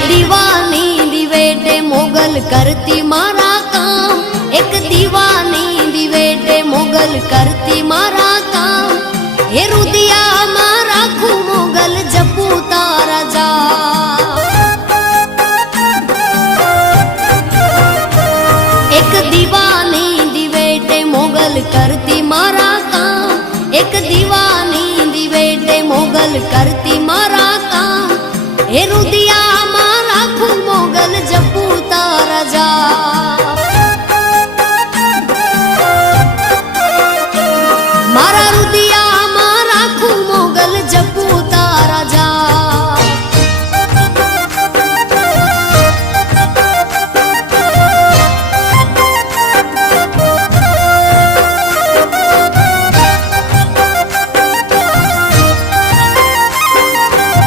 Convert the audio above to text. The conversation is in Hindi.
दीवानी दिवेटे मोगल करती मारा काम, एक दीवानी दिवेटे मोगल करती मारा काम। हे रुदिया मारा खू मोगल जपू तारा जा। एक दीवानी दिवेटे मोगल करती मारा काम, एक दीवानी दिवेटे मोगल कर